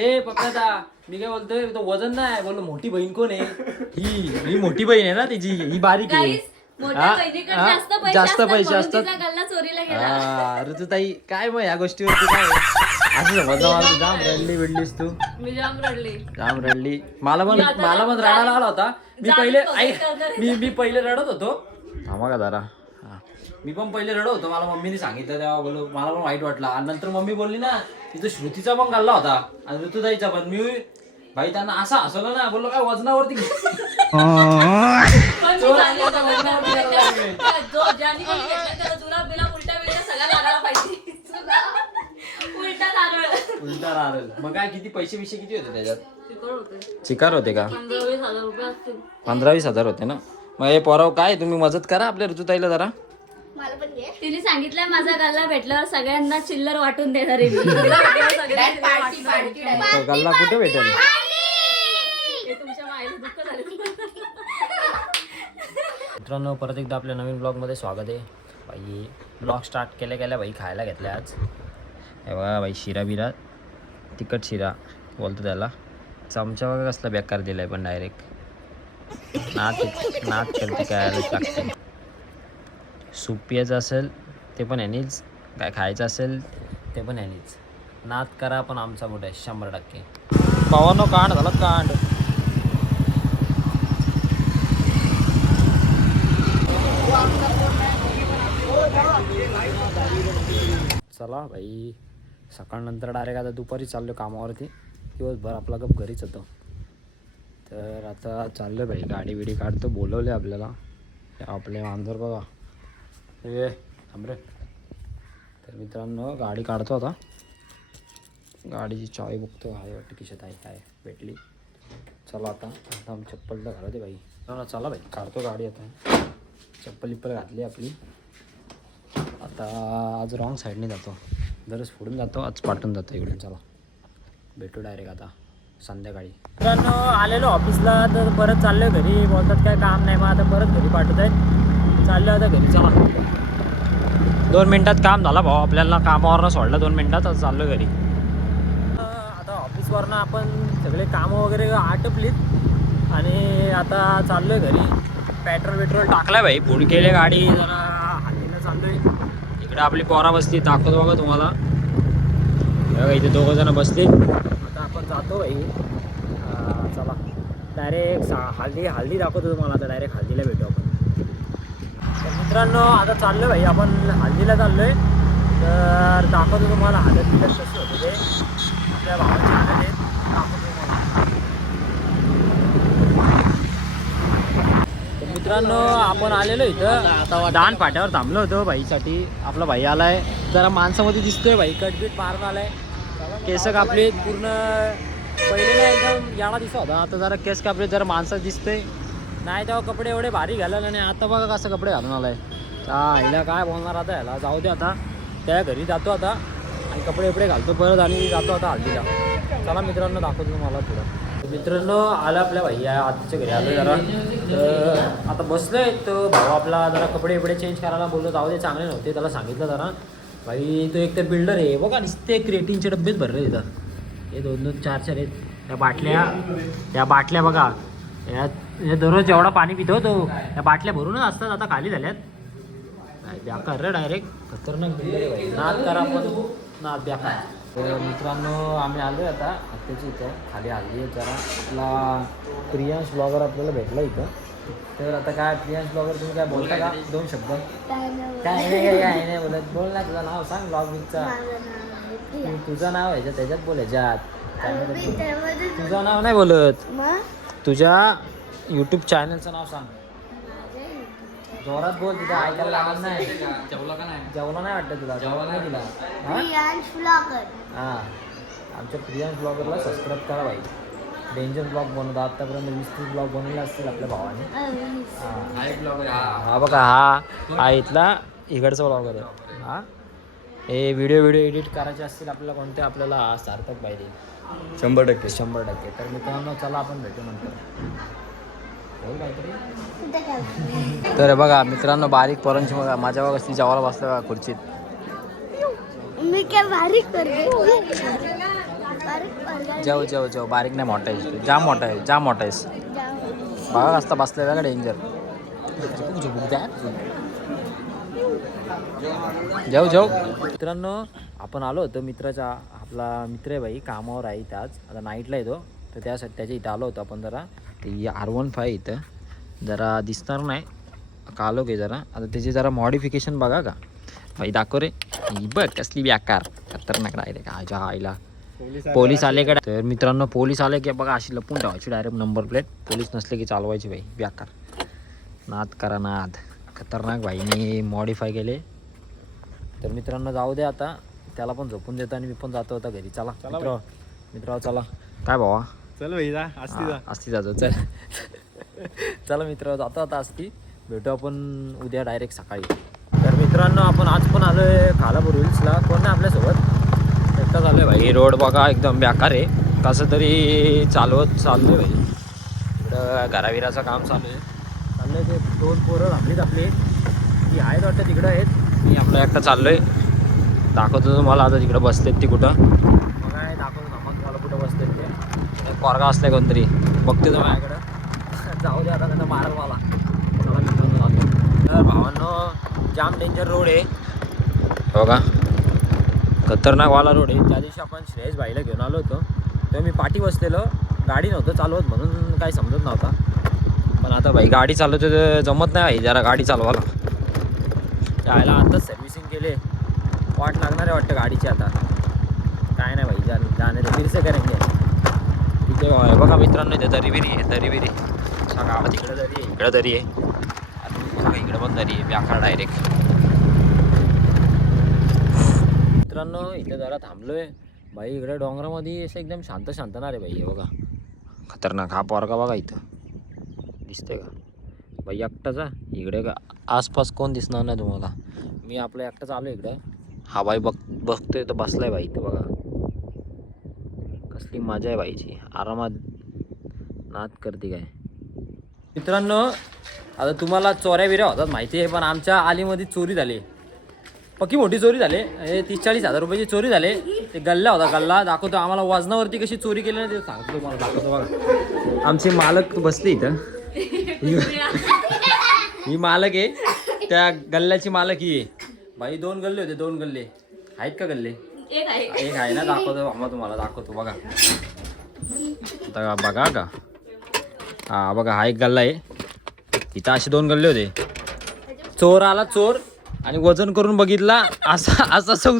ए पप्पा मी काय बोलतोय तो वजन नाही बोललो मोठी बहीण कोण आहे ही मोठी बहीण आहे ना तिची ही बारीक आहे जास्त पैसे असतात ऋतुताई काय मग या गोष्टीवरती काय असं समजलं मला जाम रडली बिडलीस तू मी जाम रडली मला पण रडायला आला होता मी पहिले रडत होतो थांबा का जरा मी पण पहिले रडत होतो मला मम्मीने सांगितलं तेव्हा बोललो मला पण वाईट वाटलं आणि नंतर मम्मी बोलली ना तिथं श्रुतीचा पण गल्ला होता आणि ऋतुताईचा पण मी भाई त्यांना असं हसवलं ना बोललो काय वजनावरती उलटा नारळ मग काय किती पैसे किती होते त्याच्यात चिकार होते का 15-20 हजार होते ना मग हे पोराव काय तुम्ही मदत करा आपल्या ऋतुताईला जरा तिने सांगितलंय माझा गल्ला भेटल्यावर सगळ्यांना चिल्लर वाटून देणार गल्ला कुठे भेटेल मित्रांनो परत एकदा आपल्या नवीन ब्लॉगमध्ये स्वागत आहे बाई ब्लॉग स्टार्ट केल्या बाई खायला घेतल्या आज हे बघा बाई शिरा बिरा तिखट शिरा बोलतो त्याला चमचा बघा कसला बेकार दिलाय पण डायरेक्ट नात करते काय लागते सूप पियाचं असेल ते पण ह्यानीच काय खायचं असेल ते पण ह्यानीच नात करा पण आमचा मोठा आहे 100% भावानो कांड झाला कांड चला भाई सकाळनंतर डायरेक्ट आता दुपारी चाललो कामावरती दिवसभर आपला गप घरीच होतो तर आता चाललो भाई गाडी बिडी काढतो बोलवले आपल्याला आपले मांजर बघा हे थांबरे तर मित्रांनो गाडी काढतो आता गाडीची चावी बघतो आहे वाटतं खिशात आहे भेटली चला आता चप्पल तर घालते भाई चला भाई काढतो गाडी आता चप्पल घातली आपली आता आज रॉंग साईडने जातो दरच फोडून जातो आज पाठवून जातो इकडून चला भेटू डायरेक्ट आता संध्याकाळी मित्रांनो आलेलो ऑफिसला तर परत चाललो घरी बोलतात काय काम नाही मग आता परत घरी पाठवत आहेत चाललो आता घरी चला 2 मिनिटात काम झाला भाऊ आपल्याला कामावरनं सोडलं 2 मिनिटात आता चाललो घरी आता ऑफिसवरनं आपण सगळे कामं वगैरे आटपलीत आणि आता चाललो आहे घरी पेट्रोल टाकलाय भाई फुल केले गाडी जरा हातीला चाललोय इकडे आपली पोरा बसली दाखवतो बघा तुम्हाला बघा इथे 2 जण बसले आता आपण जातो भाई चला डायरेक्ट हल्दी दाखवतो तुम्हाला आता डायरेक्ट हल्दीला भेटू आपण तर मित्रांनो आता चाललो भाई आपण हल्दीला चाललोय तर दाखवतो तुम्हाला हालत कशी होते ते आपल्या भावाची हालत आहेत दाखवतो तुम्हाला मित्रांनो आपण आलेलो इथं आता दान फाट्यावर थांबलो होतो भाईसाठी आपला भाई आलाय जरा माणसामध्ये दिसतोय भाई कटबीट मारून आलाय केस कापले पूर्ण पहिले एकदम याला दिसत होता आता जरा केस कापले जरा माणसात दिसतोय नाही तेव्हा कपडे एवढे भारी घालायला आणि आता बघा कसं कपडे घालून आलाय हिला काय बोलणार आता ह्याला जाऊ दे आता त्या घरी जातो आता आणि कपडे घालतो परत आणि जातो आता हल्दीला चला मित्रांनो दाखवतो तुम्हाला पुढं मित्रांनो आला आपल्या भैया आत्याच्या घरी आलो जरा तर आता बसलोय तो भाऊ आपला जरा कपडे चेंज करायला बोललो जाऊ दे चांगले नव्हते त्याला सांगितलं जरा भाई तो एक तर बिल्डर आहे बघा नुसते क्रेटिनचे डब्बेच भरले इथं हे 2-2 4-4 आहेत त्या बाटल्या बघा या दररोज जेवढा पाणी पितो तो त्या बाटल्या भरूनच असतात आता खाली झाल्यात बेकार रे डायरेक्ट खतरनाक बिल्डर आहे नाद करा पण नाद बेकार तर मित्रांनो आम्ही आलो आता आत्याच्या इथं खाली आली जरा आपला प्रियांश ब्लॉगर आपल्याला भेटला इथं तर आता काय प्रियांश ब्लॉगर तुम्ही काय बोलता का 2 शब्द काय नाही बोलत बोल ना तुझं नाव सांग ब्लॉग बिगचा तुझं नाव आहे त्याच्यात बोलायच्यात तुझं नाव नाही बोलत तुझ्या यूट्यूब चॅनलचं नाव सांग जोरात बोल तिथं ऐकायला लागत नाही जेवला नाही वाटतं तुला जेवला नाही दिला हां आमच्या प्रियांश ब्लॉगरला सबस्क्राईब करा भाई डेंजर ब्लॉग बनवतो आतापर्यंत 20-30 ब्लॉग बनवले असतील आपल्या भावाने हा बघा हा इथला इकडचा ब्लॉगर आहे हा हे व्हिडिओ एडिट करायचे असतील आपल्याला कोणते आपल्याला सार्थक पाहिजे 100% तर मित्रांनो चला आपण भेटू नंतर तर बघा मित्रांनो बारीक पोरांची बघा माझ्या बघा ती जेवायला बसल्या बघा खुर्चीत मी काय बारीक करते जेव जेव जेव बारीक नाही मोठा आहे जाम मोठा आहे जाम मोठा आहेस बघा असता बसलेला का डेंजर जेव जेव मित्रांनो आपण आलो होतो मित्राचा आपला मित्र आहे भाई कामावर आहे इथं आज आता नाईटला येतो तर त्यासाठी त्याच्या इथं आलो होतो आपण जरा ते R15 इथं जरा दिसणार नाही का आलो की जरा आता त्याची जरा मॉडिफिकेशन बघा का भाई दाखव रे ही बघ कसली बेकार खतरनाक डायरेक्ट आजा आईला पोलीस आले का तर मित्रांनो पोलीस आले की बघा अशी लपून ठेवायची डायरेक्ट नंबर प्लेट पोलीस नसले की चालवायची भाई बेकार नाद करा नाद खतरनाक भाईने मॉडिफाय केले तर मित्रांनो जाऊ दे आता त्याला पण झोपून देतो आणि मी पण जातो होता घरी चला मित्र चला काय भावा चल भाई जा असती जातो चल चला मित्र जातो आता असती भेटू आपण उद्या डायरेक्ट सकाळी तर मित्रांनो आपण आज पण आलोय खालापूर हिल्सला कोण नाही आपल्यासोबत एकटाच आलोय भाई रोड बघा एकदम बेकार आहे कसं तरी चाललोय भाई इकडं घराविराचं काम चालू आहे चाललंय ते 2 पोरं थांबलीत आपली ती आहेत वाटतं तिकडं आहेत मी आपलं एकटा चाललोय दाखवतो तुम्हाला आता तिकडं बसलेत ती कुठं मग काय दाखवतो मग तुम्हाला कुठं बसलेत ते पोरगा असलाय कोणतरी बघते तो माझ्याकडं जाऊ दे आता त्यांना मारल मला चला मित्रांनो जातो तर भावांनो जाम डेंजर रोड आहे बघा खतरनाकवाला रोड आहे त्या दिवशी आपण श्रेयस भाईला घेऊन आलो होतो तेव्हा मी पाठी बसलेलो गाडी नव्हतं चालवत म्हणून काही समजत नव्हता पण आता भाई गाडी चालवते तर जमत नाही भाई जरा गाडी चालवायला जायला आताच सर्व्हिसिंग केले वाट लागणार आहे वाटतं गाडीची आता काय नाही भाई जाणे ते फिरसे करेंगे तिथे बघा मित्रांनो इथे दरीबिरी आहे दरीबिरी गावात इकडं दरी आहे इकडं दरी आहे बघा इकडं पण दरी आहे बेकार डायरेक्ट मित्रांनो इथे जरा थांबलोय भाई इकडे डोंगरामध्ये असं एकदम शांत शांतणार आहे भाई हे बघा खतरनाक हा पोरगा बघा इथं दिसतंय का भाई एकटाचा इकडे का आसपास कोण दिसणार नाही तुम्हाला मी आपलं एकटाच आलो इकडं हा भाई बघतोय तर बसलाय भाई इथं बघा कसली मजा आहे भाईची आरामात नाद करते काय मित्रांनो आता तुम्हाला चोऱ्या बिऱ्या होतात माहिती आहे पण आमच्या आलीमध्ये चोरी झाली पक्की मोठी चोरी झाली हे 30-40 हजार रुपयाची चोरी झाली ते गल्ला होता गल्ला दाखवतो आम्हाला वजनावरती कशी चोरी केली ना ते सांगतो तुम्हाला दाखवतो बघा आमचे मालक बसले इथं ही मालक आहे त्या गल्ल्याची मालक ही आहे भाई 2 गल्ले होते 2 गल्ले आहेत का गल्ले एक आहे ना दाखवतो आम्हाला तुम्हाला दाखवतो बघा आता बघा का हा बघा हा एक गल्ला आहे इथं असे 2 गल्ले होते चोर आला चोर आणि वजन करून बघितला असं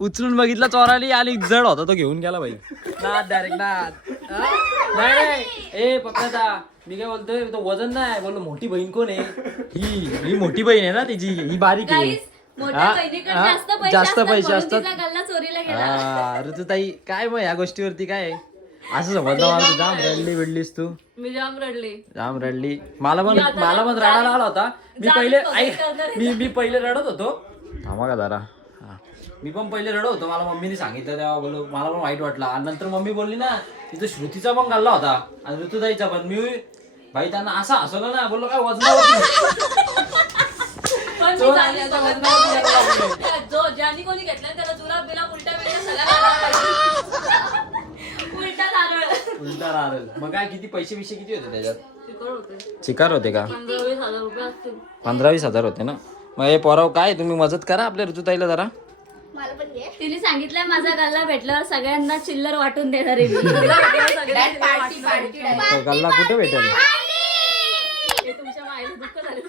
उचलून बघितला चोराली आणि जड होता तो घेऊन गेला भाई नाद डायरेक्ट नाद नाही ए पप्पाचा मी काय बोलतोय तो वजन नाही बोललो मोठी बहीण कोण आहे ही मोठी बहीण आहे ना तिची ही बारीक आहे जास्त पैसे असतात ऋतुताई काय मग या गोष्टीवरती काय असं समजलं मला जाम रडली बिडलीस तू मी जाम रडली मला पण रडायला आला होता मी पहिले रडत होतो थांबा का जरा मी पण पहिले रडत होतो मला मम्मीने सांगितलं तेव्हा बोललो मला पण वाईट वाटला आणि नंतर मम्मी बोलली ना तिथं श्रुतीचा पण गल्ला होता आणि ऋतुताईचा पण मी भाई त्यांना असं हसवलं ना बोललो काय ज्यांनी कोणी घेतलं त्याला जुलाब बिलाब उलटा राहिल मग काय किती पैसे किती होते त्याच्यात चिकार होते का 15-20 हजार होते ना मग हे पोराव काय तुम्ही मदत करा आपल्या ऋतुताईला जरा तिने सांगितलंय माझा गल्ला भेटल्यावर सगळ्यांना चिल्लर वाटून देणार आहे गल्ला कुठे भेटेल तुमच्या मायला दुःख झालं